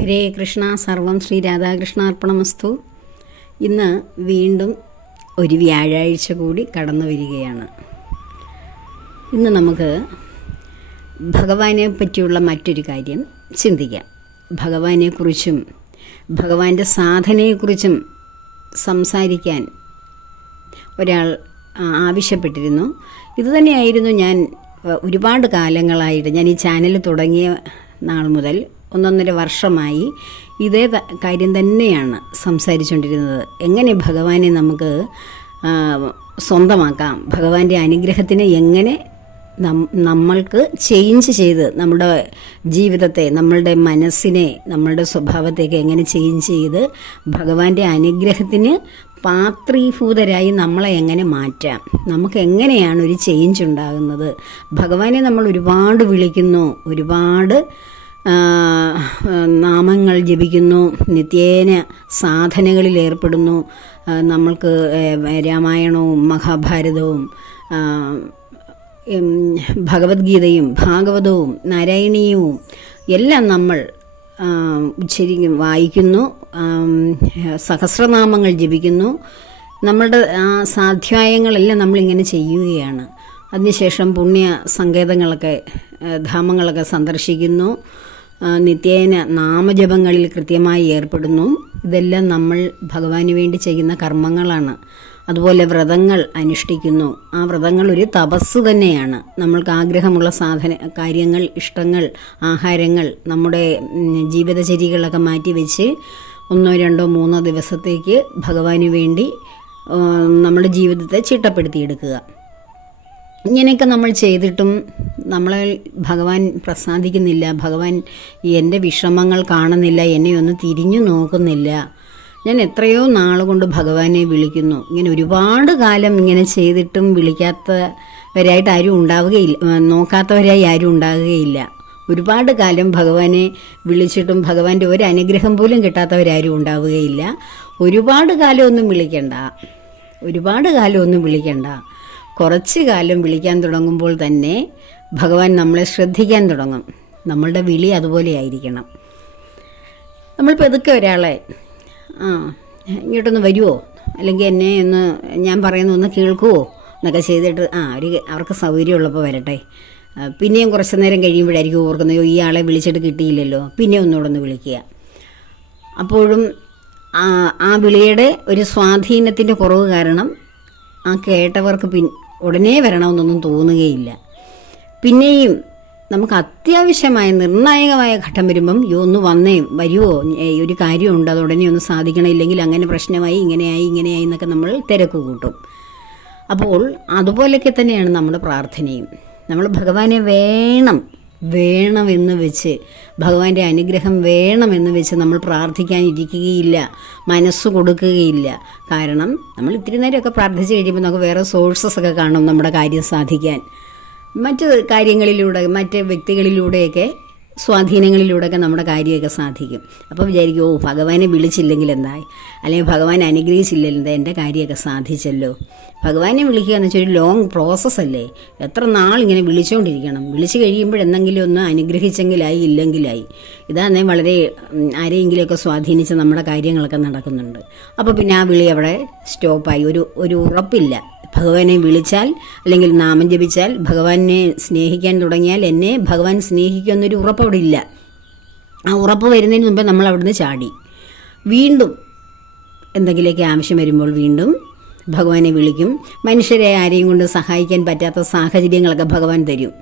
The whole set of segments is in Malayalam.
ഹരേ കൃഷ്ണ സർവം ശ്രീ രാധാകൃഷ്ണാർപ്പണമസ്തു ഇന്ന് വീണ്ടും ഒരു വ്യാഴാഴ്ച കൂടി കടന്നു വരികയാണ്. ഇന്ന് നമുക്ക് ഭഗവാനെ പറ്റിയുള്ള മറ്റൊരു കാര്യം ചിന്തിക്കാം. ഭഗവാനെക്കുറിച്ചും ഭഗവാന്റെ സാധനയെക്കുറിച്ചും സംസാരിക്കാൻ ഒരാൾ ആവശ്യപ്പെട്ടിരുന്നു. ഇതുതന്നെയായിരുന്നു ഞാൻ ഒരുപാട് കാലങ്ങളായിട്ട് ഞാൻ ഈ ചാനൽ തുടങ്ങിയ നാൾ മുതൽ ഒന്നൊന്നര വർഷമായി ഇതേ കാര്യം തന്നെയാണ് സംസാരിച്ചുകൊണ്ടിരുന്നത് എങ്ങനെ ഭഗവാനെ നമുക്ക് സ്വന്തമാക്കാം? ഭഗവാന്റെ അനുഗ്രഹത്തിന് എങ്ങനെ നമ്മൾക്ക് ചേഞ്ച് ചെയ്ത് നമ്മുടെ ജീവിതത്തെ നമ്മളുടെ മനസ്സിനെ നമ്മളുടെ സ്വഭാവത്തെയൊക്കെ എങ്ങനെ ചേഞ്ച് ചെയ്ത് ഭഗവാന്റെ അനുഗ്രഹത്തിന് പാത്രീഭൂതരായി നമ്മളെ എങ്ങനെ മാറ്റാം? നമുക്ക് എങ്ങനെയാണ് ഒരു ചേഞ്ച് ഉണ്ടാകുന്നത്? ഭഗവാനെ നമ്മൾ ഒരുപാട് വിളിക്കുന്നു ഒരുപാട് നാമങ്ങൾ ജപിക്കുന്നു നിത്യേന സാധനകളിൽ ഏർപ്പെടുന്നു. നമ്മൾക്ക് രാമായണവും മഹാഭാരതവും ഭഗവത്ഗീതയും ഭാഗവതവും നാരായണീയവും എല്ലാം നമ്മൾ ഉച്ചരിക്കും വായിക്കുന്നു സഹസ്രനാമങ്ങൾ ജപിക്കുന്നു. നമ്മളുടെ സാധ്യായങ്ങളെല്ലാം നമ്മളിങ്ങനെ ചെയ്യുകയാണ്. അതിനുശേഷം പുണ്യ സങ്കേതങ്ങളൊക്കെ ധാമങ്ങളൊക്കെ സന്ദർശിക്കുന്നു. നിത്യേന നാമജപങ്ങളിൽ കൃത്യമായി ഏർപ്പെടുന്നു. ഇതെല്ലാം നമ്മൾ ഭഗവാന് വേണ്ടി ചെയ്യുന്ന കർമ്മങ്ങളാണ്. അതുപോലെ വ്രതങ്ങൾ അനുഷ്ഠിക്കുന്നു. ആ വ്രതങ്ങൾ ഒരു തപസ് തന്നെയാണ്. നമ്മൾക്ക് ആഗ്രഹമുള്ള സാധന കാര്യങ്ങൾ ഇഷ്ടങ്ങൾ ആഹാരങ്ങൾ നമ്മുടെ ജീവിതചര്യകളൊക്കെ ജീവിതചര്യകളൊക്കെ മാറ്റിവെച്ച് ഒന്നോ രണ്ടോ മൂന്നോ ദിവസത്തേക്ക് ഭഗവാന് വേണ്ടി നമ്മുടെ ജീവിതത്തെ ചിട്ടപ്പെടുത്തിയെടുക്കുക. ഇങ്ങനെയൊക്കെ നമ്മൾ ചെയ്തിട്ടും നമ്മളെ ഭഗവാൻ പ്രസാദിക്കുന്നില്ല ഭഗവാൻ എന്റെ വിഷമങ്ങൾ കാണുന്നില്ല എന്നെ ഒന്ന് തിരിഞ്ഞു നോക്കുന്നില്ല. ഞാൻ എത്രയോ നാളുകൊണ്ട് ഭഗവാനെ വിളിക്കുന്നു. ഇങ്ങനെ ഒരുപാട് കാലം ഇങ്ങനെ ചെയ്തിട്ടും വിളിക്കാത്തവരായിട്ട് ആരും ഉണ്ടാവുകയില്ല നോക്കാത്തവരായി ആരും ഉണ്ടാകുകയില്ല. ഒരുപാട് കാലം ഭഗവാനെ വിളിച്ചിട്ടും ഭഗവാന്റെ ഒരു അനുഗ്രഹം പോലും കിട്ടാത്തവരാരും ഉണ്ടാവുകയില്ല. ഒരുപാട് കാലം ഒന്നും വിളിക്കണ്ട. ഒരുപാട് കാലം ഒന്നും വിളിക്കണ്ട. കുറച്ച് കാലം വിളിക്കാൻ തുടങ്ങുമ്പോൾ തന്നെ ഭഗവാൻ നമ്മളെ ശ്രദ്ധിക്കാൻ തുടങ്ങും. നമ്മളുടെ വിളി അതുപോലെ ആയിരിക്കണം. നമ്മൾ പതുക്കെ ഒരാളെ ആ ഇങ്ങോട്ടൊന്ന് വരുമോ അല്ലെങ്കിൽ എന്നെ ഒന്ന് ഞാൻ പറയുന്ന ഒന്ന് കേൾക്കുമോ എന്നൊക്കെ ചെയ്തിട്ട് ആ ഒരു അവർക്ക് സൗകര്യമുള്ളപ്പോൾ വരട്ടെ. പിന്നെയും കുറച്ച് നേരം കഴിയുമ്പോഴായിരിക്കും ഓർക്കുന്നത് "അയ്യോ, ഈ ആളെ വിളിച്ചിട്ട് കിട്ടിയില്ലല്ലോ. പിന്നെ ഒന്നുകൂടെ ഒന്ന് വിളിക്കുക. അപ്പോഴും ആ വിളിയുടെ ഒരു സ്വാധീനത്തിന്റെ കുറവ് കാരണം ആ കേട്ടവർക്ക് പിൻ ഉടനെ വരണമെന്നൊന്നും തോന്നുകയില്ല. പിന്നെയും നമുക്ക് അത്യാവശ്യമായ നിർണായകമായ ഘട്ടം വരുമ്പം യോ ഒന്ന് വന്നേ വരുമോ ഒരു കാര്യമുണ്ട് അത് ഉടനെ ഒന്ന് സാധിക്കണമില്ലെങ്കിൽ അങ്ങനെ പ്രശ്നമായി ഇങ്ങനെയായി ഇങ്ങനെയായി എന്നൊക്കെ നമ്മൾ തിരക്ക് കൂട്ടും. അപ്പോൾ അതുപോലെയൊക്കെ തന്നെയാണ് നമ്മുടെ പ്രാർത്ഥനയും. നമ്മൾ ഭഗവാനെ വേണം വേണമെന്ന് വെച്ച് ഭഗവാന്റെ അനുഗ്രഹം വേണമെന്ന് വെച്ച് നമ്മൾ പ്രാർത്ഥിക്കാനിരിക്കുകയില്ല മനസ്സ് കൊടുക്കുകയില്ല. കാരണം നമ്മൾ ഇത്തിരി നേരമൊക്കെ പ്രാർത്ഥിച്ച് കഴിയുമ്പോൾ നമുക്ക് വേറെ സോഴ്സസ് ഒക്കെ കാണും നമ്മുടെ കാര്യം സാധിക്കാൻ. മറ്റ് കാര്യങ്ങളിലൂടെ മറ്റ് വ്യക്തികളിലൂടെയൊക്കെ സ്വാധീനങ്ങളിലൂടെയൊക്കെ നമ്മുടെ കാര്യമൊക്കെ സാധിക്കും. അപ്പോൾ വിചാരിക്കും ഓ ഭഗവാനെ വിളിച്ചില്ലെങ്കിൽ എന്തായി? അല്ലെങ്കിൽ ഭഗവാൻ അനുഗ്രഹിച്ചില്ലെങ്കിൽ എന്താ എന്റെ കാര്യമൊക്കെ സാധിച്ചല്ലോ. ഭഗവാനെ വിളിക്കുക എന്ന് വെച്ചാൽ ഒരു ലോങ് പ്രോസസ്സല്ലേ എത്ര നാളിങ്ങനെ വിളിച്ചുകൊണ്ടിരിക്കണം വിളിച്ചു കഴിയുമ്പോൾ എന്തെങ്കിലും ഒന്ന് അനുഗ്രഹിച്ചെങ്കിലായി ഇല്ലെങ്കിലായി. ഇതാന്നേ വളരെ ആരെയെങ്കിലുമൊക്കെ സ്വാധീനിച്ച് നമ്മുടെ കാര്യങ്ങളൊക്കെ നടക്കുന്നുണ്ട്. അപ്പോൾ പിന്നെ ആ വിളി അവിടെ സ്റ്റോപ്പായി. ഒരു ഒരു ഉറപ്പില്ല. ഭഗവാനെ വിളിച്ചാൽ അല്ലെങ്കിൽ നാമം ജപിച്ചാൽ ഭഗവാനെ സ്നേഹിക്കാൻ തുടങ്ങിയാൽ എന്നെ ഭഗവാൻ സ്നേഹിക്കുമെന്നൊരു ഉറപ്പ് അവിടെ ഇല്ല ആ ഉറപ്പ് വരുന്നതിന് മുമ്പേ നമ്മൾ അവിടുന്ന് ചാടി. വീണ്ടും എന്തെങ്കിലുമൊക്കെ ആവശ്യം വരുമ്പോൾ വീണ്ടും ഭഗവാനെ വിളിക്കും. മനുഷ്യരെ ആരെയും കൊണ്ട് സഹായിക്കാൻ പറ്റാത്ത സാഹചര്യങ്ങളൊക്കെ ഭഗവാൻ തരും.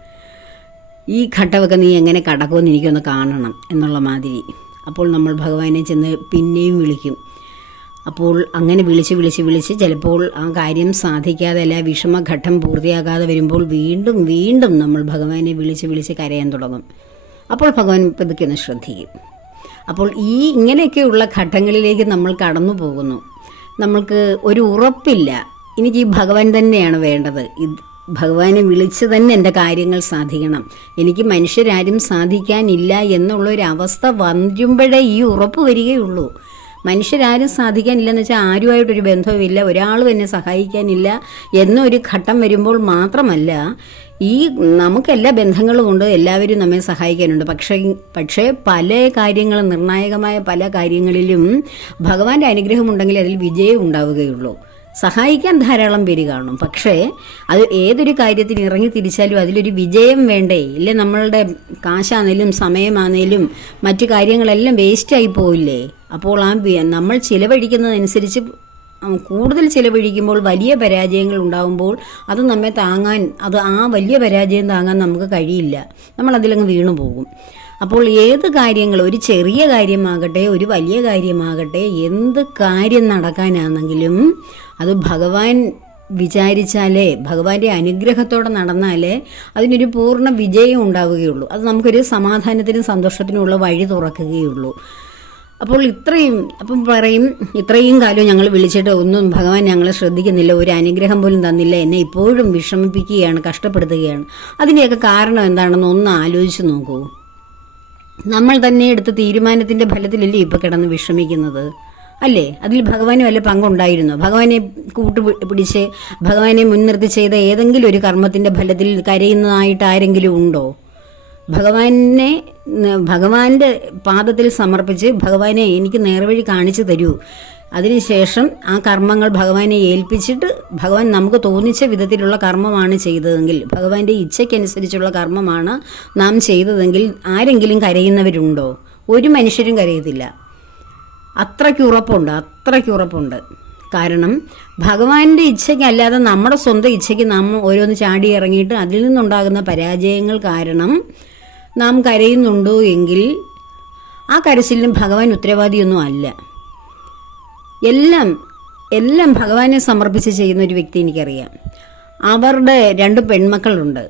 ഈ ഘട്ടമൊക്കെ നീ എങ്ങനെ കടക്കുമെന്ന് എനിക്കൊന്ന് കാണണം എന്നുള്ള മാതിരി. അപ്പോൾ നമ്മൾ ഭഗവാനെ ചെന്ന് പിന്നെയും വിളിക്കും. അപ്പോൾ അങ്ങനെ വിളിച്ച് വിളിച്ച് വിളിച്ച് ചിലപ്പോൾ ആ കാര്യം സാധിക്കാതെ അല്ല വിഷമഘട്ടം പൂർത്തിയാകാതെ വരുമ്പോൾ വീണ്ടും വീണ്ടും നമ്മൾ ഭഗവാനെ വിളിച്ച് വിളിച്ച് കരയാൻ തുടങ്ങും. അപ്പോൾ ഭഗവാൻ പതുക്കെ ഒന്ന് ശ്രദ്ധിക്കും. അപ്പോൾ ഈ ഇങ്ങനെയൊക്കെയുള്ള ഘട്ടങ്ങളിലേക്ക് നമ്മൾ കടന്നു പോകുന്നു. നമ്മൾക്ക് ഒരു ഉറപ്പില്ല. എനിക്ക് ഈ ഭഗവാൻ തന്നെയാണ് വേണ്ടത്. ഇത് ഭഗവാനെ വിളിച്ച് തന്നെ എന്റെ കാര്യങ്ങൾ സാധിക്കണം. എനിക്ക് മനുഷ്യരാരും സാധിക്കാനില്ല എന്നുള്ളൊരവസ്ഥ വരുമ്പോഴേ ഈ ഉറപ്പ് വരികയുള്ളൂ. മനുഷ്യരാരും സാധിക്കാനില്ലെന്ന് വെച്ചാൽ ആരുമായിട്ടൊരു ബന്ധവുമില്ല ഒരാൾ തന്നെ സഹായിക്കാനില്ല എന്നൊരു ഘട്ടം വരുമ്പോൾ മാത്രമല്ല ഈ നമുക്കെല്ലാ ബന്ധങ്ങളും ഉണ്ട് എല്ലാവരും നമ്മെ സഹായിക്കാനുണ്ട്. പക്ഷേ പക്ഷേ പല കാര്യങ്ങളും നിർണായകമായ പല കാര്യങ്ങളിലും ഭഗവാന്റെ അനുഗ്രഹം അനുഗ്രഹമുണ്ടെങ്കിൽ അതിൽ വിജയം ഉണ്ടാവുകയുള്ളൂ. സഹായിക്കാൻ ധാരാളം പേര് കാണും. പക്ഷേ അത് ഏതൊരു കാര്യത്തിന് ഇറങ്ങി തിരിച്ചാലും അതിലൊരു വിജയം വേണ്ടേ? ഇല്ല നമ്മളുടെ കാശാണേലും സമയമാണേലും മറ്റു കാര്യങ്ങളെല്ലാം വേസ്റ്റായി പോവില്ലേ? അപ്പോൾ ആ നമ്മൾ ചിലവഴിക്കുന്നതനുസരിച്ച് കൂടുതൽ ചിലവഴിക്കുമ്പോൾ വലിയ പരാജയങ്ങൾ ഉണ്ടാകുമ്പോൾ അത് നമ്മെ താങ്ങാൻ അത് ആ വലിയ പരാജയം താങ്ങാൻ നമുക്ക് കഴിയില്ല. നമ്മൾ അതിലങ്ങ് വീണു പോകും അപ്പോൾ ഏത് കാര്യങ്ങൾ? ഒരു ചെറിയ കാര്യമാകട്ടെ ഒരു വലിയ കാര്യമാകട്ടെ എന്ത് കാര്യം നടക്കാനാണെങ്കിലും അത് ഭഗവാൻ വിചാരിച്ചാലേ ഭഗവാന്റെ അനുഗ്രഹത്തോടെ നടന്നാലേ അതിനൊരു പൂർണ വിജയം ഉണ്ടാവുകയുള്ളൂ. അത് നമുക്കൊരു സമാധാനത്തിനും സന്തോഷത്തിനുമുള്ള വഴി തുറക്കുകയുള്ളൂ. അപ്പോൾ ഇത്രയും അപ്പം പറയും ഇത്രയും കാലം ഞങ്ങൾ വിളിച്ചിട്ട് ഒന്നും ഭഗവാൻ ഞങ്ങളെ ശ്രദ്ധിക്കുന്നില്ല ഒരു അനുഗ്രഹം പോലും തന്നില്ല എന്നെ ഇപ്പോഴും വിഷമിപ്പിക്കുകയാണ് കഷ്ടപ്പെടുത്തുകയാണ്. അതിന്റെയൊക്കെ കാരണം എന്താണെന്ന് ഒന്ന് ആലോചിച്ച് നോക്കൂ. നമ്മൾ തന്നെ എടുത്ത തീരുമാനത്തിന്റെ ഫലത്തിലല്ലേ ഇപ്പൊ കിടന്ന് വിഷമിക്കുന്നത്? അല്ലേ? അതിൽ ഭഗവാന് വല്ല പങ്കുണ്ടായിരുന്നു? ഭഗവാനെ കൂട്ടു പിടിച്ച് ഭഗവാനെ മുൻനിർത്തി ചെയ്ത ഏതെങ്കിലും ഒരു കർമ്മത്തിന്റെ ഫലത്തിൽ കരയുന്നതായിട്ട് ആരെങ്കിലും ഉണ്ടോ? ഭഗവാനെ ഭഗവാന്റെ പാദത്തിൽ സമർപ്പിച്ച് ഭഗവാനെ എനിക്ക് നേർവഴി കാണിച്ചു തരൂ. അതിനുശേഷം ആ കർമ്മങ്ങൾ ഭഗവാനെ ഏൽപ്പിച്ചിട്ട് ഭഗവാൻ നമുക്ക് തോന്നിച്ച വിധത്തിലുള്ള കർമ്മമാണ് ചെയ്തതെങ്കിൽ ഭഗവാന്റെ ഇച്ഛയ്ക്കനുസരിച്ചുള്ള കർമ്മമാണ് നാം ചെയ്തതെങ്കിൽ ആരെങ്കിലും കരയുന്നവരുണ്ടോ? ഒരു മനുഷ്യരും കരയത്തില്ല. അത്രയ്ക്ക് ഉറപ്പുണ്ട് ഉറപ്പുണ്ട്. കാരണം ഭഗവാന്റെ ഇച്ഛയ്ക്കല്ലാതെ നമ്മുടെ സ്വന്തം ഇച്ഛയ്ക്ക് നാം ഓരോന്ന് ചാടി ഇറങ്ങിയിട്ട് അതിൽ നിന്നുണ്ടാകുന്ന പരാജയങ്ങൾ കാരണം നാം കരയുന്നുണ്ടോ എങ്കിൽ ആ കരച്ചിലിന് ഭഗവാൻ ഉത്തരവാദിയൊന്നും അല്ല. എല്ലാം എല്ലാം ഭഗവാനെ സമർപ്പിച്ച് ചെയ്യുന്ന ഒരു വ്യക്തി എനിക്കറിയാം. അവരുടെ രണ്ട് പെൺമക്കളുണ്ട്.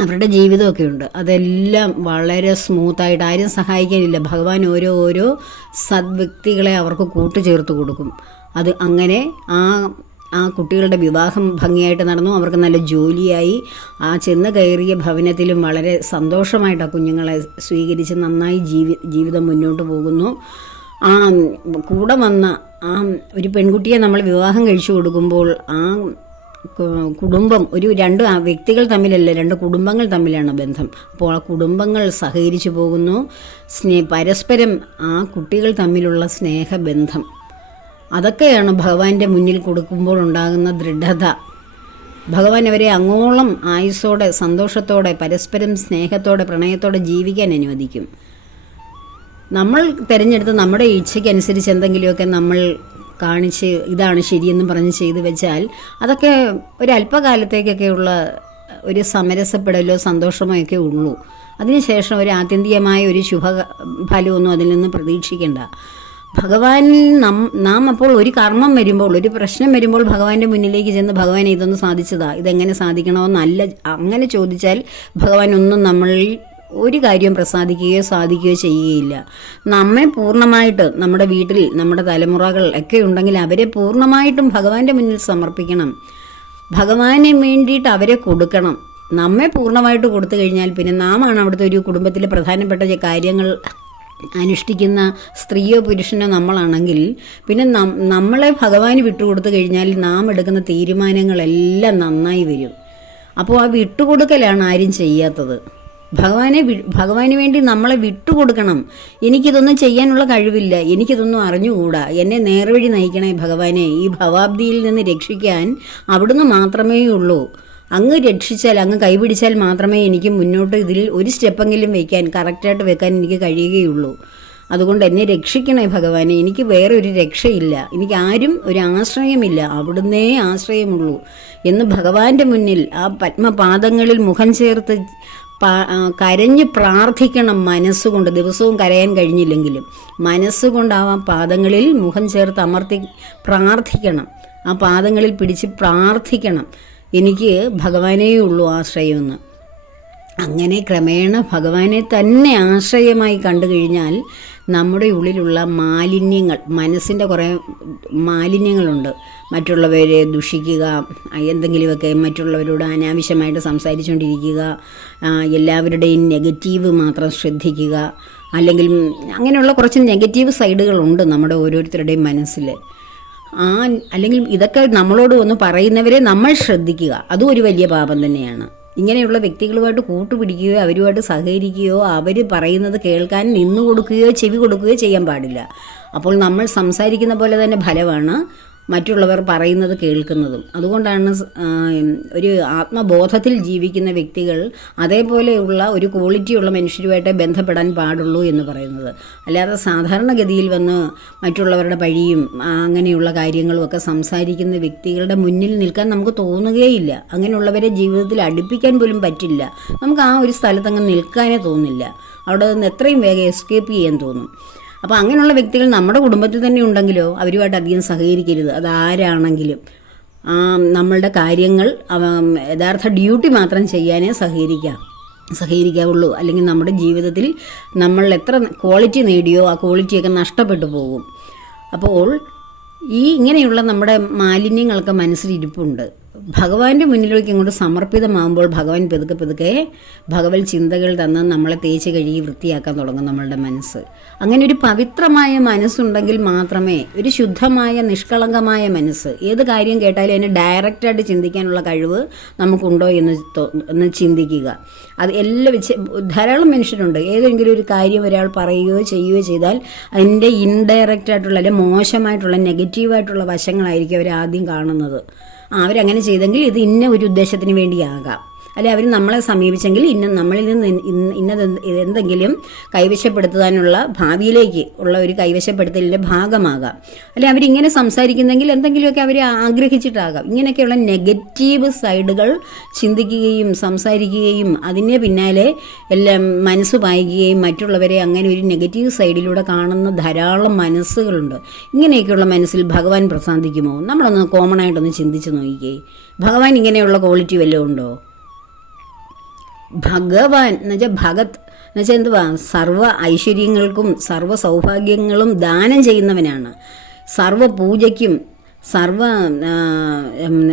അവരുടെ ജീവിതമൊക്കെ ഉണ്ട്. അതെല്ലാം വളരെ സ്മൂത്തായിട്ട് ആരും സഹായിക്കാനില്ല. ഭഗവാൻ ഓരോ ഓരോ സദ്വ്യക്തികളെ അവർക്ക് കൂട്ടുചേർത്ത് കൊടുക്കും. അത് അങ്ങനെ ആ ആ കുട്ടികളുടെ വിവാഹം ഭംഗിയായിട്ട് നടന്നു. അവർക്ക് നല്ല ജോലിയായി. ആ ചെന്ന് കയറിയ ഭവനത്തിലും വളരെ സന്തോഷമായിട്ട് ആ കുഞ്ഞുങ്ങളെ സ്വീകരിച്ച് നന്നായി ജീവി ജീവിതം മുന്നോട്ട് പോകുന്നു. ആ കൂടെ വന്ന ആ ഒരു പെൺകുട്ടിയെ നമ്മൾ വിവാഹം കഴിച്ചു കൊടുക്കുമ്പോൾ ആ കുടുംബം ഒരു രണ്ട് വ്യക്തികൾ തമ്മിലല്ല രണ്ട് കുടുംബങ്ങൾ തമ്മിലാണ് ബന്ധം. അപ്പോൾ ആ കുടുംബങ്ങൾ സഹകരിച്ചു പോകുന്നു. സ്നേ പരസ്പരം ആ കുട്ടികൾ തമ്മിലുള്ള സ്നേഹബന്ധം. അതൊക്കെയാണ് ഭഗവാന്റെ മുന്നിൽ കൊടുക്കുമ്പോൾ ഉണ്ടാകുന്ന ദൃഢത. ഭഗവാൻ അവരെ അങ്ങോളം ആയുസ്സോടെ സന്തോഷത്തോടെ പരസ്പരം സ്നേഹത്തോടെ പ്രണയത്തോടെ ജീവിക്കാൻ അനുവദിക്കും. നമ്മൾ തിരഞ്ഞെടുത്ത് നമ്മുടെ ഇച്ഛയ്ക്കനുസരിച്ച് എന്തെങ്കിലുമൊക്കെ നമ്മൾ കാണിച്ച് ഇതാണ് ശരിയെന്ന് പറഞ്ഞ് ചെയ്തു വെച്ചാൽ അതൊക്കെ ഒരല്പകാലത്തേക്കൊക്കെയുള്ള ഒരു സമരസപ്പെടലോ സന്തോഷമോ ഒക്കെ ഉള്ളൂ. അതിനുശേഷം ഒരു ആത്യന്തികമായ ഒരു ശുഭ ഫലമൊന്നും അതിൽ നിന്ന് പ്രതീക്ഷിക്കേണ്ട. ഭഗവാനിൽ നം നാം അപ്പോൾ ഒരു കർമ്മം വരുമ്പോൾ ഒരു പ്രശ്നം വരുമ്പോൾ ഭഗവാന്റെ മുന്നിലേക്ക് ചെന്ന് ഭഗവാൻ ഇതൊന്ന് സാധിച്ചതാ ഇതെങ്ങനെ സാധിക്കണമെന്നല്ല അങ്ങനെ ചോദിച്ചാൽ ഭഗവാൻ ഒന്നും നമ്മളിൽ ഒരു കാര്യം പ്രസാദിക്കുകയോ സാധിക്കുകയോ ചെയ്യുകയില്ല. നമ്മെ പൂർണമായിട്ട് നമ്മുടെ വീട്ടിൽ നമ്മുടെ തലമുറകൾ ഒക്കെ ഉണ്ടെങ്കിൽ അവരെ പൂർണമായിട്ടും ഭഗവാന്റെ മുന്നിൽ സമർപ്പിക്കണം. ഭഗവാനെ വേണ്ടിയിട്ട് അവരെ കൊടുക്കണം. നമ്മെ പൂർണമായിട്ട് കൊടുത്തു കഴിഞ്ഞാൽ പിന്നെ നാമാണ് അവിടുത്തെ ഒരു കുടുംബത്തിലെ പ്രധാനപ്പെട്ട കാര്യങ്ങൾ അനുഷ്ഠിക്കുന്ന സ്ത്രീയോ പുരുഷനോ നമ്മളാണെങ്കിൽ പിന്നെ നം- നമ്മളെ ഭഗവാന് വിട്ടുകൊടുത്തു കഴിഞ്ഞാൽ നാം എടുക്കുന്ന തീരുമാനങ്ങളെല്ലാം നന്നായി വരും. അപ്പോൾ ആ വിട്ടുകൊടുക്കലാണ് ആരും ചെയ്യാത്തത്. ഭഗവാനെ ഭഗവാന് വേണ്ടി നമ്മളെ വിട്ടുകൊടുക്കണം. എനിക്കിതൊന്നും ചെയ്യാനുള്ള കഴിവില്ല. എനിക്കിതൊന്നും അറിഞ്ഞുകൂടാ. എന്നെ നേർവഴി നയിക്കണേ ഭഗവാനെ. ഈ ഭവാബ്ദിയിൽ നിന്ന് രക്ഷിക്കാൻ അവിടുന്ന് മാത്രമേ ഉള്ളൂ. അങ്ങ് രക്ഷിച്ചാൽ അങ്ങ് കൈപിടിച്ചാൽ മാത്രമേ എനിക്ക് മുന്നോട്ട് ഇതിൽ ഒരു സ്റ്റെപ്പെങ്കിലും വെക്കാൻ കറക്റ്റായിട്ട് വെക്കാൻ എനിക്ക് കഴിയുകയുള്ളൂ. അതുകൊണ്ട് എന്നെ രക്ഷിക്കണേ ഭഗവാനെ. എനിക്ക് വേറെ ഒരു രക്ഷയില്ല. എനിക്ക് ആരും ഒരു ആശ്രയമില്ല. അവിടുന്നേ ആശ്രയമുള്ളൂ എന്ന് ഭഗവാന്റെ മുന്നിൽ ആ പത്മപാദങ്ങളിൽ മുഖം ചേർത്ത് കരഞ്ഞ് പ്രാർത്ഥിക്കണം മനസ്സുകൊണ്ട്. ദിവസവും കരയാൻ കഴിഞ്ഞില്ലെങ്കിലും മനസ്സുകൊണ്ടാവാം പാദങ്ങളിൽ മുഖം ചേർത്ത് അമർത്തി പ്രാർത്ഥിക്കണം. ആ പാദങ്ങളിൽ പിടിച്ച് പ്രാർത്ഥിക്കണം. എനിക്ക് ഭഗവാനേ ഉള്ളൂ ആശ്രയമെന്ന് അങ്ങനെ ക്രമേണ ഭഗവാനെ തന്നെ ആശ്രയമായി കണ്ടു കഴിഞ്ഞാൽ നമ്മുടെ ഉള്ളിലുള്ള മാലിന്യങ്ങൾ മനസ്സിന്റെ കുറേ മാലിന്യങ്ങളുണ്ട്. മറ്റുള്ളവരെ ദുഷിക്കുക എന്തെങ്കിലുമൊക്കെ മറ്റുള്ളവരോട് അനാവശ്യമായിട്ട് സംസാരിച്ചുകൊണ്ടിരിക്കുക എല്ലാവരുടെയും നെഗറ്റീവ് മാത്രം ശ്രദ്ധിക്കുക. അല്ലെങ്കിൽ അങ്ങനെയുള്ള കുറച്ച് നെഗറ്റീവ് സൈഡുകളുണ്ട് നമ്മുടെ ഓരോരുത്തരുടെയും മനസ്സിൽ ആ അല്ലെങ്കിൽ ഇതൊക്കെ നമ്മളോട് ഒന്ന് പറയുന്നവരെ നമ്മൾ ശ്രദ്ധിക്കുക. അതും ഒരു വലിയ പാപം തന്നെയാണ്. ഇങ്ങനെയുള്ള വ്യക്തികളുമായിട്ട് കൂട്ടുപിടിക്കുകയോ അവരുമായിട്ട് സഹകരിക്കുകയോ അവർ പറയുന്നത് കേൾക്കാൻ നിന്നു കൊടുക്കുകയോ ചെവി കൊടുക്കുകയോ ചെയ്യാൻ പാടില്ല. അപ്പോൾ നമ്മൾ സംസാരിക്കുന്ന പോലെ തന്നെ ഫലമാണ് മറ്റുള്ളവർ പറയുന്നത് കേൾക്കുന്നതും. അതുകൊണ്ടാണ് ഒരു ആത്മബോധത്തിൽ ജീവിക്കുന്ന വ്യക്തികൾ അതേപോലെയുള്ള ഒരു ക്വാളിറ്റിയുള്ള മനുഷ്യരുമായിട്ടേ ബന്ധപ്പെടാൻ പാടുള്ളൂ എന്ന് പറയുന്നത്. അല്ലാതെ സാധാരണഗതിയിൽ വന്ന് മറ്റുള്ളവരുടെ പഴിയും അങ്ങനെയുള്ള കാര്യങ്ങളും ഒക്കെ സംസാരിക്കുന്ന വ്യക്തികളുടെ മുന്നിൽ നിൽക്കാൻ നമുക്ക് തോന്നുകയില്ല. അങ്ങനെയുള്ളവരെ ജീവിതത്തിൽ അടുപ്പിക്കാൻ പോലും പറ്റില്ല. നമുക്ക് ആ ഒരു സ്ഥലത്തങ്ങ് നിൽക്കാനേ തോന്നില്ല. അവിടെ നിന്ന് എത്രയും വേഗം എസ്കേപ്പ് ചെയ്യാൻ തോന്നും. അപ്പോൾ അങ്ങനെയുള്ള വ്യക്തികൾ നമ്മുടെ കുടുംബത്തിൽ തന്നെ ഉണ്ടെങ്കിലോ അവരുമായിട്ട് അധികം സഹകരിക്കരുത്. അതാരാണെങ്കിലും നമ്മളുടെ കാര്യങ്ങൾ യഥാർത്ഥ ഡ്യൂട്ടി മാത്രം ചെയ്യാനേ സഹകരിക്കാം സഹകരിക്കാവുള്ളൂ. അല്ലെങ്കിൽ നമ്മുടെ ജീവിതത്തിൽ നമ്മൾ എത്ര ക്വാളിറ്റി നേടിയോ ആ ക്വാളിറ്റിയൊക്കെ നഷ്ടപ്പെട്ടു പോകും. അപ്പോൾ ഈ ഇങ്ങനെയുള്ള നമ്മുടെ മാലിന്യങ്ങളൊക്കെ മനസ്സിലിരിപ്പുണ്ട്. ഭഗവാന്റെ മുന്നിലേക്ക് ഇങ്ങോട്ട് സമർപ്പിതമാകുമ്പോൾ ഭഗവാൻ പെതുക്കെ പെതുക്കെ ഭഗവത് ചിന്തകൾ തന്ന് നമ്മളെ തേച്ച് കഴുകി വൃത്തിയാക്കാൻ തുടങ്ങും നമ്മളുടെ മനസ്സ്. അങ്ങനെ ഒരു പവിത്രമായ മനസ്സുണ്ടെങ്കിൽ മാത്രമേ ഒരു ശുദ്ധമായ നിഷ്കളങ്കമായ മനസ്സ് ഏത് കാര്യം കേട്ടാലും അതിനെ ഡയറക്റ്റായിട്ട് ചിന്തിക്കാനുള്ള കഴിവ് നമുക്കുണ്ടോ എന്ന് എന്ന് ചിന്തിക്കുക. അത് എല്ലാ വെച്ച് ധാരാളം മനുഷ്യരുണ്ട്. ഏതെങ്കിലും ഒരു കാര്യം ഒരാൾ പറയുകയോ ചെയ്യുകയോ ചെയ്താൽ അതിന്റെ ഇൻഡയറക്റ്റായിട്ടുള്ള അല്ലെങ്കിൽ മോശമായിട്ടുള്ള നെഗറ്റീവായിട്ടുള്ള വശങ്ങളായിരിക്കും അവർ ആദ്യം കാണുന്നത്. അവരങ്ങനെ ചെയ്തെങ്കിൽ ഇത് ഇന്ന ഒരു ഉദ്ദേശത്തിന് വേണ്ടിയാകാം. അല്ലെ അവർ നമ്മളെ സമീപിച്ചെങ്കിൽ ഇന്ന നമ്മളിൽ നിന്ന് ഇന്ന- ഇന്ന ഇന്നത് എന്തെങ്കിലും കൈവശപ്പെടുത്താനുള്ള ഭാവിയിലേക്ക് ഉള്ള ഒരു കൈവശപ്പെടുത്തലിന്റെ ഭാഗമാകാം. അല്ലെ അവരിങ്ങനെ സംസാരിക്കുന്നെങ്കിൽ എന്തെങ്കിലുമൊക്കെ അവർ ആഗ്രഹിച്ചിട്ടാകാം. ഇങ്ങനെയൊക്കെയുള്ള നെഗറ്റീവ് സൈഡുകൾ ചിന്തിക്കുകയും സംസാരിക്കുകയും അതിന്റെ പിന്നാലെ എല്ലാം മനസ്സ് പായിക്കുകയും മറ്റുള്ളവരെ അങ്ങനെ ഒരു നെഗറ്റീവ് സൈഡിലൂടെ കാണുന്ന ധാരാളം മനസ്സുകളുണ്ട്. ഇങ്ങനെയൊക്കെയുള്ള മനസ്സിൽ ഭഗവാൻ പ്രസാദിക്കുമോ? നമ്മളൊന്ന് കോമൺ ആയിട്ടൊന്ന് ചിന്തിച്ച് നോക്കിക്കേ. ഭഗവാൻ ഇങ്ങനെയുള്ള ക്വാളിറ്റി വല്ലതും ഉണ്ടോ? ഭഗവാൻ എന്നുവെച്ചാൽ ഭഗത് എന്നുവെച്ചാൽ എന്തുവാ? സർവ ഐശ്വര്യങ്ങൾക്കും സർവ സൗഭാഗ്യങ്ങളും ദാനം ചെയ്യുന്നവനാണ്. സർവ പൂജയ്ക്കും സർവ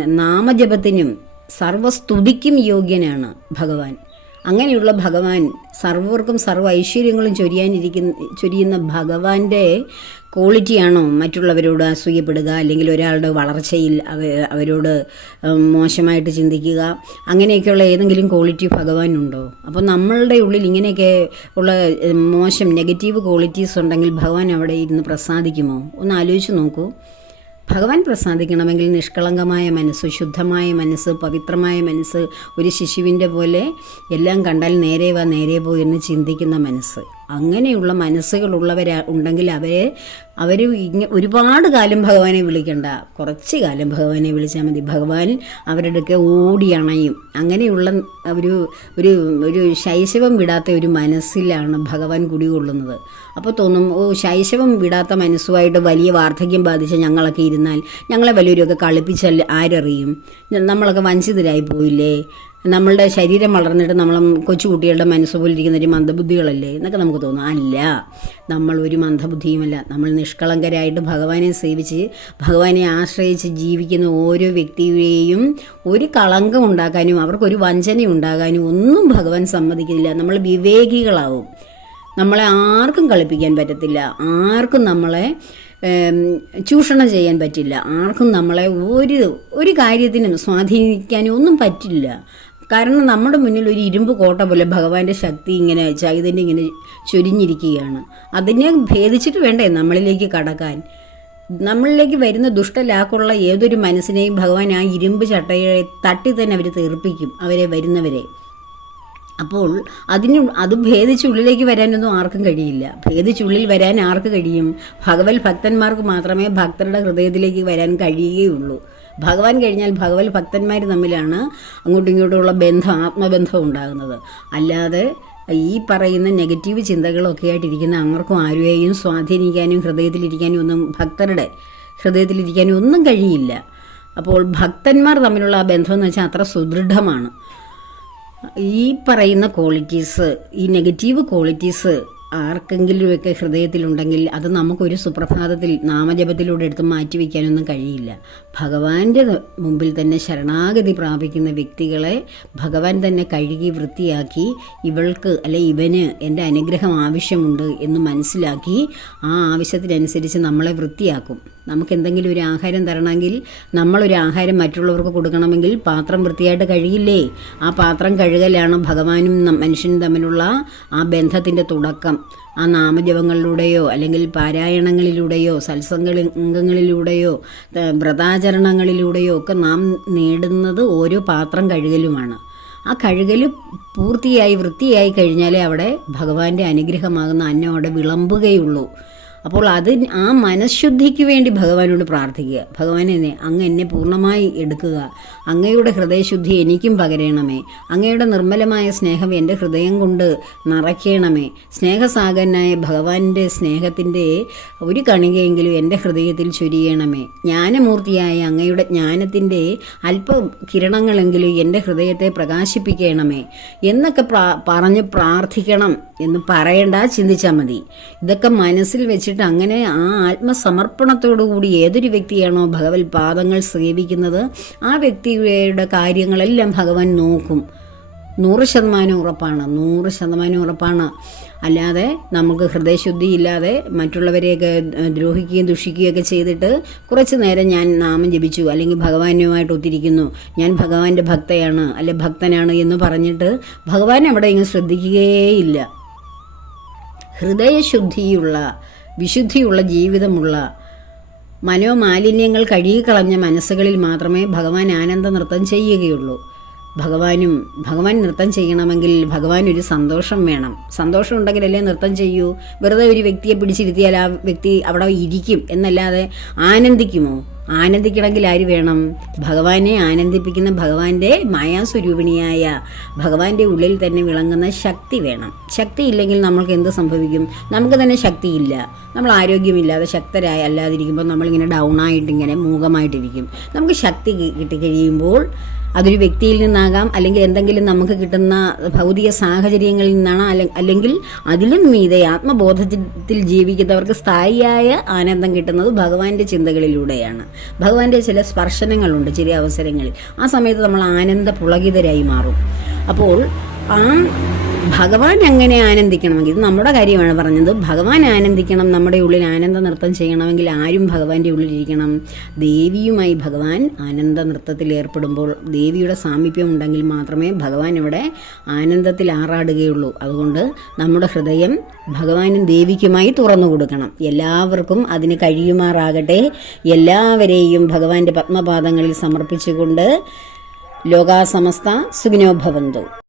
നാമജപത്തിനും സർവസ്തുതിക്കും യോഗ്യനാണ് ഭഗവാൻ. അങ്ങനെയുള്ള ഭഗവാൻ സർവർക്കും സർവ ഐശ്വര്യങ്ങളും ചൊരിയാനിരിക്കുന്ന ചൊരിയുന്ന ഭഗവാന്റെ ക്വാളിറ്റിയാണോ മറ്റുള്ളവരോട് അസൂയപ്പെടുക? അല്ലെങ്കിൽ ഒരാളുടെ വളർച്ചയിൽ അവ അവരോട് മോശമായിട്ട് ചിന്തിക്കുക? അങ്ങനെയൊക്കെയുള്ള ഏതെങ്കിലും ക്വാളിറ്റി ഭഗവാനുണ്ടോ? അപ്പോൾ നമ്മളുടെ ഉള്ളിൽ ഇങ്ങനെയൊക്കെ ഉള്ള മോശം നെഗറ്റീവ് ക്വാളിറ്റീസ് ഉണ്ടെങ്കിൽ ഭഗവാൻ അവിടെ ഇരുന്ന് പ്രസാദിക്കുമോ? ഒന്ന് ആലോചിച്ച് നോക്കൂ. ഭഗവാൻ പ്രസാദിക്കണമെങ്കിൽ നിഷ്കളങ്കമായ മനസ്സ് ശുദ്ധമായ മനസ്സ് പവിത്രമായ മനസ്സ് ഒരു ശിശുവിന്റെ പോലെ എല്ലാം കണ്ടാൽ നേരെ വാ നേരെ പോയി എന്ന് ചിന്തിക്കുന്ന മനസ്സ്. അങ്ങനെയുള്ള മനസ്സുകളുള്ളവർ ഉണ്ടെങ്കിൽ അവരെ അവർ ഒരുപാട് കാലം ഭഗവാനെ വിളിക്കണ്ട. കുറച്ച് കാലം ഭഗവാനെ വിളിച്ചാൽ മതി. ഭഗവാൻ അവരുടെ അടുക്കെ ഓടി അണയും. അങ്ങനെയുള്ള ഒരു ഒരു ഒരു ശൈശവം വിടാത്ത ഒരു മനസ്സിലാണ് ഭഗവാൻ കുടികൊള്ളുന്നത്. അപ്പോൾ തോന്നും ഓ ശൈശവം വിടാത്ത മനസ്സുമായിട്ട് വലിയ വാർദ്ധക്യം ബാധിച്ച ഞങ്ങളൊക്കെ ഇരുന്നാൽ ഞങ്ങളെ വലിയൊരു ഒക്കെ കളിപ്പിച്ചാൽ ആരറിയും? നമ്മളൊക്കെ വഞ്ചിതരായി പോയില്ലേ? നമ്മളുടെ ശരീരം വളർന്നിട്ട് നമ്മൾ കൊച്ചുകുട്ടികളുടെ മനസ്സ് പോലെ ഇരിക്കുന്ന ഒരു മന്ദബുദ്ധികളല്ലേ എന്നൊക്കെ നമുക്ക് തോന്നും. അല്ല. നമ്മൾ ഒരു മന്ദബുദ്ധിയുമല്ല. നമ്മൾ നിഷ്കളങ്കരായിട്ട് ഭഗവാനെ സേവിച്ച് ഭഗവാനെ ആശ്രയിച്ച് ജീവിക്കുന്ന ഓരോ വ്യക്തിയെയും ഒരു കളങ്കം ഉണ്ടാക്കാനും അവർക്കൊരു വഞ്ചന ഉണ്ടാകാനും ഒന്നും ഭഗവാൻ സമ്മതിക്കില്ല നമ്മൾ വിവേകികളാവും. നമ്മളെ ആർക്കും കളിപ്പിക്കാൻ പറ്റത്തില്ല. ആർക്കും നമ്മളെ ചൂഷണം ചെയ്യാൻ പറ്റില്ല. ആർക്കും നമ്മളെ ഒരു ഒരു കാര്യത്തിനും സ്വാധീനിക്കാനും ഒന്നും പറ്റില്ല. കാരണം നമ്മുടെ മുന്നിൽ ഒരു ഇരുമ്പ് കോട്ട പോലെ ഭഗവാന്റെ ശക്തി ഇങ്ങനെ ചൈതന്യം ഇങ്ങനെ ചൊരിഞ്ഞിരിക്കുകയാണ്. അതിനെ ഭേദിച്ചിട്ട് വേണ്ടേ നമ്മളിലേക്ക് കടക്കാൻ? നമ്മളിലേക്ക് വരുന്ന ദുഷ്ടലാക്കുള്ള ഏതൊരു മനസ്സിനെയും ഭഗവാൻ ആ ഇരുമ്പ് ചട്ടയെ തട്ടി തന്നെ അവർ തീർപ്പിക്കും അവരെ വരുന്നവരെ. അപ്പോൾ അതിന് അത് ഭേദിച്ചുള്ളിലേക്ക് വരാനൊന്നും ആർക്കും കഴിയില്ല. ഭേദിച്ചുള്ളിൽ വരാൻ ആർക്ക് കഴിയും? ഭഗവത് ഭക്തന്മാർക്ക് മാത്രമേ ഭക്തരുടെ ഹൃദയത്തിലേക്ക് വരാൻ കഴിയുകയുള്ളൂ. ഭഗവാൻ കഴിഞ്ഞാൽ ഭഗവത് ഭക്തന്മാർ തമ്മിലാണ് അങ്ങോട്ടും ഇങ്ങോട്ടുമുള്ള ബന്ധം ആത്മബന്ധം ഉണ്ടാകുന്നത്. അല്ലാതെ ഈ പറയുന്ന നെഗറ്റീവ് ചിന്തകളൊക്കെ ആയിട്ടിരിക്കുന്ന ആർക്കും ആരെയും സ്വാധീനിക്കാനും ഹൃദയത്തിലിരിക്കാനും ഒന്നും ഭക്തരുടെ ഹൃദയത്തിലിരിക്കാനും ഒന്നും കഴിയില്ല. അപ്പോൾ ഭക്തന്മാർ തമ്മിലുള്ള ആ ബന്ധം എന്ന് വെച്ചാൽ അത്ര സുദൃഢമാണ്. ഈ പറയുന്ന ക്വാളിറ്റീസ് ഈ നെഗറ്റീവ് ക്വാളിറ്റീസ് ആർക്കെങ്കിലുമൊക്കെ ഹൃദയത്തിലുണ്ടെങ്കിൽ അത് നമുക്കൊരു സുപ്രഭാതത്തിൽ നാമജപത്തിലൂടെ എടുത്ത് മാറ്റിവെക്കാനൊന്നും കഴിയില്ല. ഭഗവാന്റെ മുമ്പിൽ തന്നെ ശരണാഗതി പ്രാപിക്കുന്ന വ്യക്തികളെ ഭഗവാൻ തന്നെ കഴുകി വൃത്തിയാക്കി ഇവൾക്ക് അല്ലെ ഇവന് എന്റെ അനുഗ്രഹം ആവശ്യമുണ്ട് എന്ന് മനസ്സിലാക്കി ആ ആവശ്യത്തിനനുസരിച്ച് നമ്മളെ വൃത്തിയാക്കും. നമുക്ക് എന്തെങ്കിലും ഒരു ആഹാരം തരണമെങ്കിൽ നമ്മളൊരു ആഹാരം മറ്റുള്ളവർക്ക് കൊടുക്കണമെങ്കിൽ പാത്രം വൃത്തിയായിട്ട് കഴുകില്ലേ? ആ പാത്രം കഴുകലാണ് ഭഗവാനും മനുഷ്യനും തമ്മിലുള്ള ആ ബന്ധത്തിന്റെ തുടക്കം. ആ നാമജപങ്ങളിലൂടെയോ അല്ലെങ്കിൽ പാരായണങ്ങളിലൂടെയോ സത്സംഗങ്ങളിലൂടെയോ വ്രതാചരണങ്ങളിലൂടെയോ ഒക്കെ നാം നേടുന്നത് ഓരോ പാത്രം കഴുകലുമാണ്. ആ കഴുകൽ പൂർത്തിയായി വൃത്തിയായി കഴിഞ്ഞാലേ അവിടെ ഭഗവാന്റെ അനുഗ്രഹമാകുന്ന അന്നം അവിടെ വിളമ്പുകയുള്ളൂ. അപ്പോൾ അത് ആ മനഃശുദ്ധിക്ക് വേണ്ടി ഭഗവാനോട് പ്രാർത്ഥിക്കുക. ഭഗവാൻ എന്നെ അങ്ങ് എന്നെ പൂർണമായി എടുക്കുക. അങ്ങയുടെ ഹൃദയശുദ്ധി എനിക്കും പകരണമേ. അങ്ങയുടെ നിർമ്മലമായ സ്നേഹം എന്റെ ഹൃദയം കൊണ്ട് നിറയ്ക്കണമേ. സ്നേഹസാഗരനായ ഭഗവാന്റെ സ്നേഹത്തിന്റെ ഒരു കണികയെങ്കിലും എന്റെ ഹൃദയത്തിൽ ചൊരിയണമേ. ജ്ഞാനമൂർത്തിയായ അങ്ങയുടെ ജ്ഞാനത്തിന്റെ അല്പ കിരണങ്ങളെങ്കിലും എന്റെ ഹൃദയത്തെ പ്രകാശിപ്പിക്കണമേ. എന്നൊക്കെ പ്രാ പറഞ്ഞ് പ്രാർത്ഥിക്കണം എന്ന് പറയണ്ട ചിന്തിച്ചാൽ മതി. ഇതൊക്കെ മനസ്സിൽ വെച്ചിട്ട് അങ്ങനെ ആ ആത്മസമർപ്പണത്തോടുകൂടി ഏതൊരു വ്യക്തിയാണോ ഭഗവത് പാദങ്ങൾ സേവിക്കുന്നത് ആ വ്യക്തിയുടെ കാര്യങ്ങളെല്ലാം ഭഗവാൻ നോക്കും. നൂറ് ശതമാനം ഉറപ്പാണ് നൂറ് ശതമാനം ഉറപ്പാണ്. അല്ലാതെ നമുക്ക് ഹൃദയശുദ്ധി ഇല്ലാതെ മറ്റുള്ളവരെയൊക്കെ ദ്രോഹിക്കുകയും ദുഷിക്കുകയൊക്കെ ചെയ്തിട്ട് കുറച്ച് നേരം ഞാൻ നാമം ജപിച്ചു അല്ലെങ്കിൽ ഭഗവാനുമായിട്ട് ഒത്തിരിക്കുന്നു ഞാൻ ഭഗവാന്റെ ഭക്തയാണ് അല്ലെ ഭക്തനാണ് എന്ന് പറഞ്ഞിട്ട് ഭഗവാൻ അവിടെ ഇങ്ങനെ ശ്രദ്ധിക്കുകയേയില്ല ഹൃദയശുദ്ധിയുള്ള വിശുദ്ധിയുള്ള ജീവിതമുള്ള മനോമാലിന്യങ്ങൾ കഴുകിക്കളഞ്ഞ മനസ്സുകളിൽ മാത്രമേ ഭഗവാൻ ആനന്ദ നൃത്തം ചെയ്യുകയുള്ളൂ. ഭഗവാനും ഭഗവാൻ നൃത്തം ചെയ്യണമെങ്കിൽ ഭഗവാൻ ഒരു സന്തോഷം വേണം. സന്തോഷം ഉണ്ടെങ്കിലല്ലേ നൃത്തം ചെയ്യൂ? വെറുതെ ഒരു വ്യക്തിയെ പിടിച്ചിരുത്തിയാൽ ആ വ്യക്തി അവിടെ ഇരിക്കും എന്നല്ലാതെ ആനന്ദിക്കുമോ? ആനന്ദിക്കണമെങ്കിൽ ആര് വേണം? ഭഗവാനെ ആനന്ദിപ്പിക്കുന്ന ഭഗവാന്റെ മായാസ്വരൂപിണിയായ ഭഗവാന്റെ ഉള്ളിൽ തന്നെ വിളങ്ങുന്ന ശക്തി വേണം. ശക്തി ഇല്ലെങ്കിൽ നമ്മൾക്ക് എന്ത് സംഭവിക്കും? നമുക്ക് തന്നെ ശക്തിയില്ല. നമ്മൾ ആരോഗ്യമില്ലാതെ ശക്തരായി അല്ലാതിരിക്കുമ്പോൾ നമ്മളിങ്ങനെ ഡൗൺ ആയിട്ട് ഇങ്ങനെ മൂകമായിട്ടിരിക്കും. നമുക്ക് ശക്തി കിട്ടിക്കഴിയുമ്പോൾ അതൊരു വ്യക്തിയിൽ നിന്നാകാം അല്ലെങ്കിൽ എന്തെങ്കിലും നമുക്ക് കിട്ടുന്ന ഭൗതിക സാഹചര്യങ്ങളിൽ നിന്നാണ് അല്ലെങ്കിൽ അതിലും മീതെ ആത്മബോധത്തിൽ ജീവിക്കുന്നവർക്ക് സ്ഥായിയായ ആനന്ദം കിട്ടുന്നത് ഭഗവാന്റെ ചിന്തകളിലൂടെയാണ്. ഭഗവാന്റെ ചില സ്പർശനങ്ങളുണ്ട് ചില അവസരങ്ങളിൽ. ആ സമയത്ത് നമ്മൾ ആനന്ദ പുളകിതരായി മാറും. അപ്പോൾ ആ ഭഗവാൻ എങ്ങനെ ആനന്ദിക്കണമെങ്കിൽ ഇത് നമ്മുടെ കാര്യമാണ് പറഞ്ഞത്. ഭഗവാൻ ആനന്ദിക്കണം നമ്മുടെ ഉള്ളിൽ ആനന്ദ നൃത്തം ചെയ്യണമെങ്കിൽ ആരും ഭഗവാന്റെ ഉള്ളിലിരിക്കണം ദേവിയുമായി ഭഗവാൻ ആനന്ദ നൃത്തത്തിൽ ഏർപ്പെടുമ്പോൾ ദേവിയുടെ സാമീപ്യം ഉണ്ടെങ്കിൽ മാത്രമേ ഭഗവാൻ ഇവിടെ ആനന്ദത്തിൽ ആറാടുകയുള്ളൂ. അതുകൊണ്ട് നമ്മുടെ ഹൃദയം ഭഗവാനും ദേവിക്കുമായി തുറന്നു കൊടുക്കണം. എല്ലാവർക്കും അതിന് കഴിയുമാറാകട്ടെ. എല്ലാവരെയും ഭഗവാന്റെ പത്മപാദങ്ങളിൽ സമർപ്പിച്ചുകൊണ്ട് ലോകാസമസ്ത സുഖിനോ ഭവന്തു.